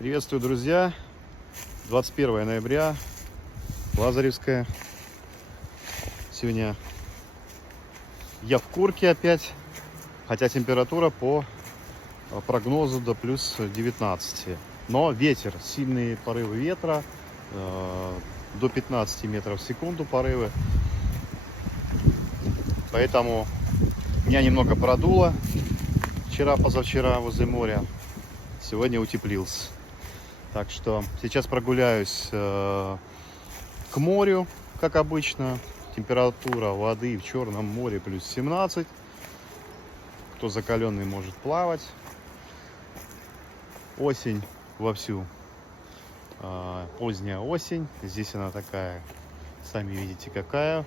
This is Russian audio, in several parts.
Приветствую, друзья! 21 ноября, Лазаревская. Сегодня я в куртке опять, хотя температура по прогнозу до плюс 19. Но ветер, сильные порывы ветра, до 15 метров в секунду порывы. Поэтому меня немного продуло вчера-позавчера возле моря. Сегодня утеплился. Так что сейчас прогуляюсь к морю, как обычно. Температура воды в Черном море плюс 17. Кто закаленный, может плавать. Осень вовсю. Поздняя осень. Здесь она такая, сами видите, какая.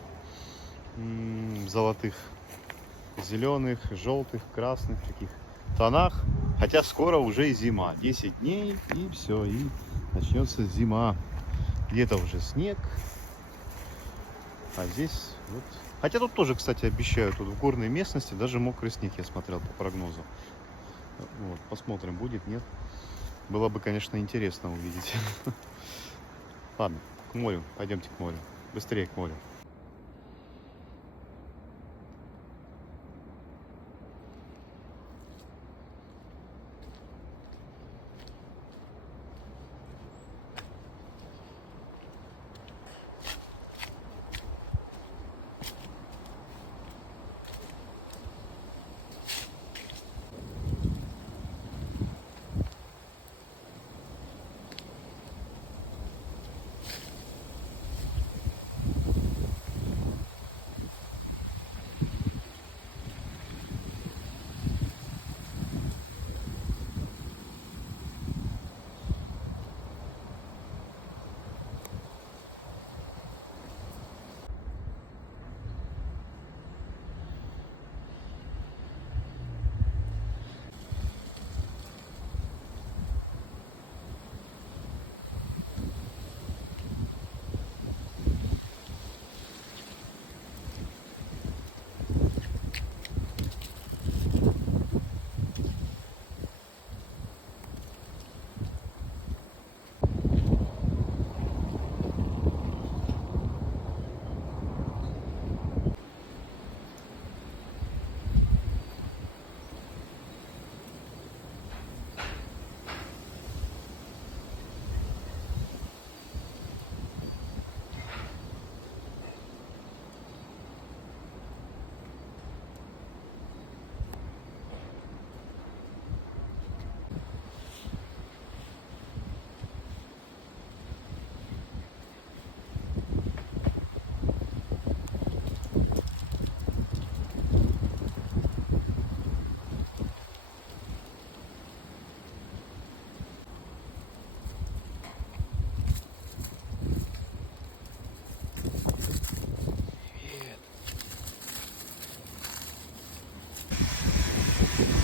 В золотых, зеленых, желтых, красных таких тонах. Хотя скоро уже и зима. 10 дней и все, и начнется зима. Где-то уже снег. А здесь вот... Хотя тут тоже, кстати, обещают, тут в горной местности даже мокрый снег, я смотрел по прогнозу. Вот, посмотрим, будет, нет. Было бы, конечно, интересно увидеть. Ладно, к морю, пойдемте к морю. Быстрее к морю.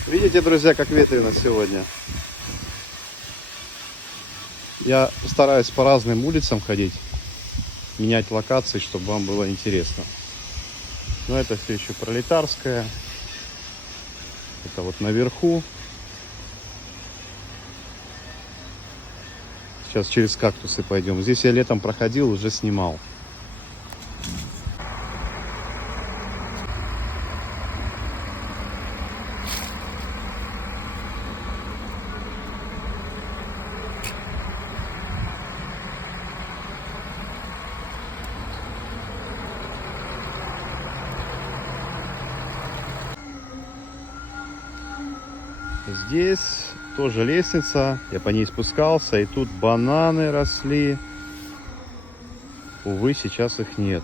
Видите, друзья, как ветрено сегодня. Я стараюсь по разным улицам ходить, менять локации, чтобы вам было интересно. Но это все еще Пролетарская. Это вот наверху. Сейчас через кактусы пойдем. Здесь я летом проходил, уже снимал. Здесь тоже лестница, я по ней спускался, и тут бананы росли. Увы, сейчас их нет.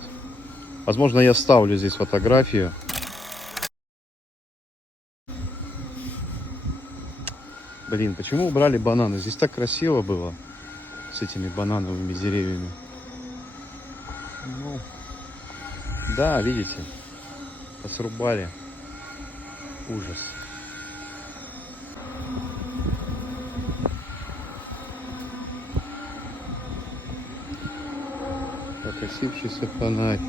Возможно, я ставлю здесь фотографию. Блин, почему убрали бананы? Здесь так красиво было с этими банановыми деревьями. Ну, да, видите, посрубали. Ужас. Покосившийся фонарь.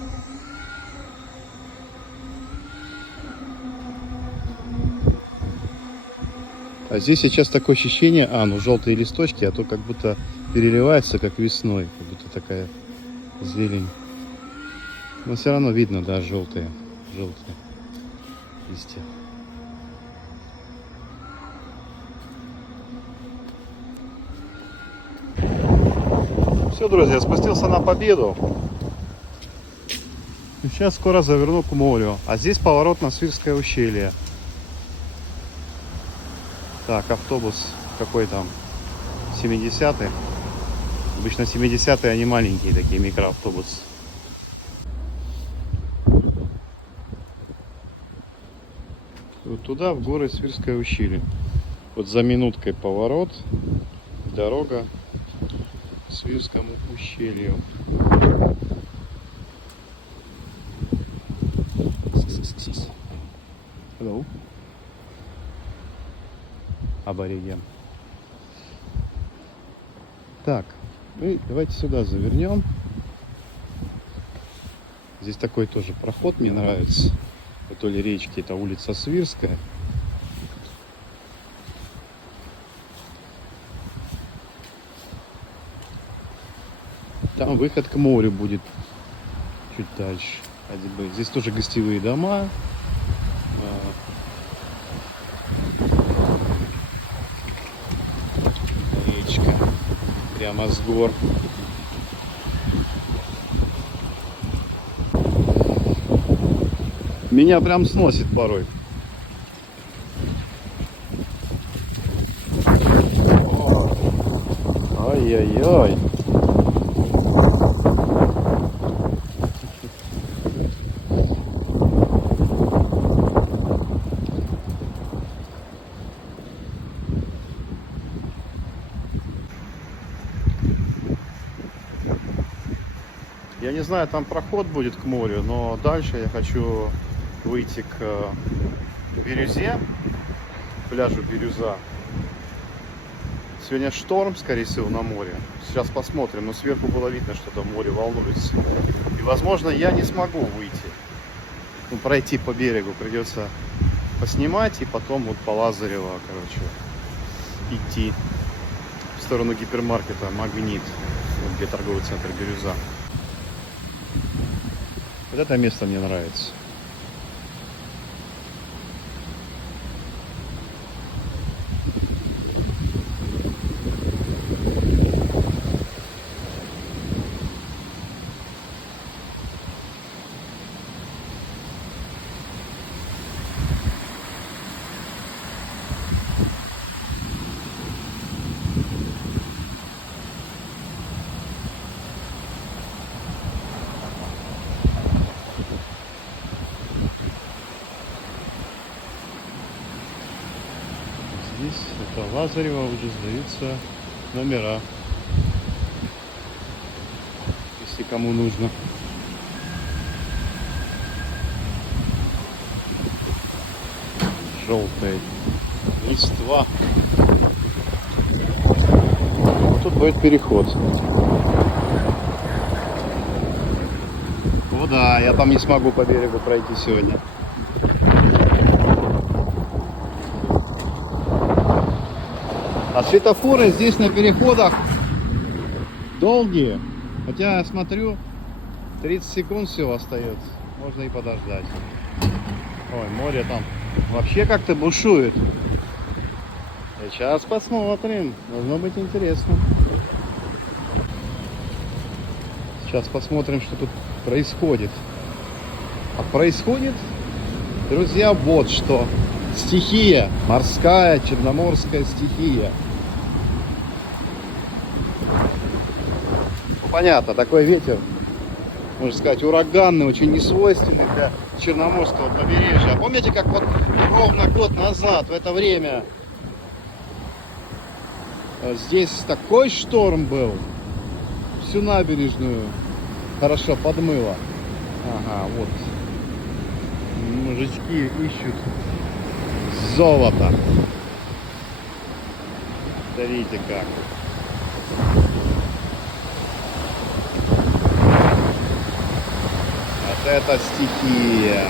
А здесь сейчас такое ощущение, ну желтые листочки, а то как будто переливается, как весной, как будто такая зелень. Но все равно видно, да, желтые листья. Все, друзья, спустился на Победу. Сейчас скоро заверну к морю. А здесь поворот на Свирское ущелье. Так, автобус какой там? 70-й. Обычно 70-е они маленькие, такие микроавтобусы. Вот туда, в горы Свирское ущелье. Вот за минуткой поворот. Дорога к Свирскому ущелью. Hello. Абориген. Так, ну давайте сюда завернем. Здесь такой тоже проход мне нравится. Вдоль речки, это улица Свирская. Там выход к морю будет чуть дальше. Здесь тоже гостевые дома. Речка прямо с гор. Меня прям сносит порой. Ай-яй-яй. Я не знаю, там проход будет к морю, но дальше я хочу выйти к Бирюзе, пляжу Бирюза. Сегодня шторм, скорее всего, на море. Сейчас посмотрим, но сверху было видно, что там море волнуется. И, возможно, я не смогу выйти, пройти по берегу. Придется поснимать и потом вот по Лазарево, идти в сторону гипермаркета Магнит, вот где торговый центр Бирюза. Вот это место мне нравится. Здесь это Лазарево, уже сдаются номера, если кому нужно. Желтые листва. Тут будет переход. О да, я там не смогу по берегу пройти сегодня. А светофоры здесь на переходах долгие. Хотя я смотрю, 30 секунд всего остается. Можно и подождать. Ой, море там вообще как-то бушует. Сейчас посмотрим. Должно быть интересно. Сейчас посмотрим, что тут происходит. А происходит, друзья, вот что. Стихия. Морская, черноморская стихия. Понятно, такой ветер, можно сказать, ураганный, очень несвойственный для Черноморского побережья. А помните, как вот ровно год назад в это время здесь такой шторм был, всю набережную хорошо подмыло. Ага, вот мужички ищут золото. Смотрите как. Это стихия.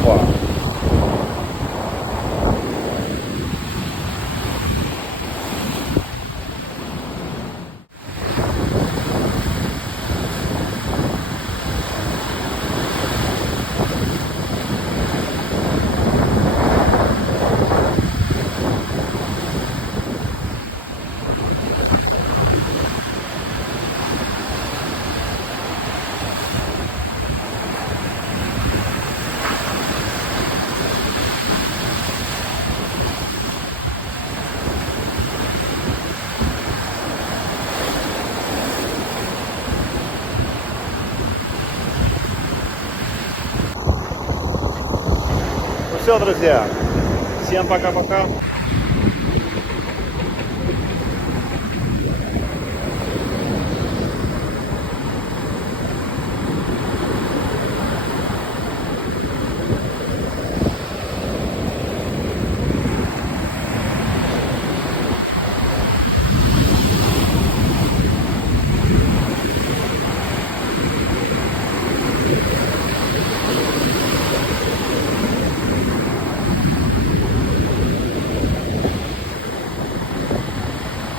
Опа. Ну все, друзья, всем пока-пока.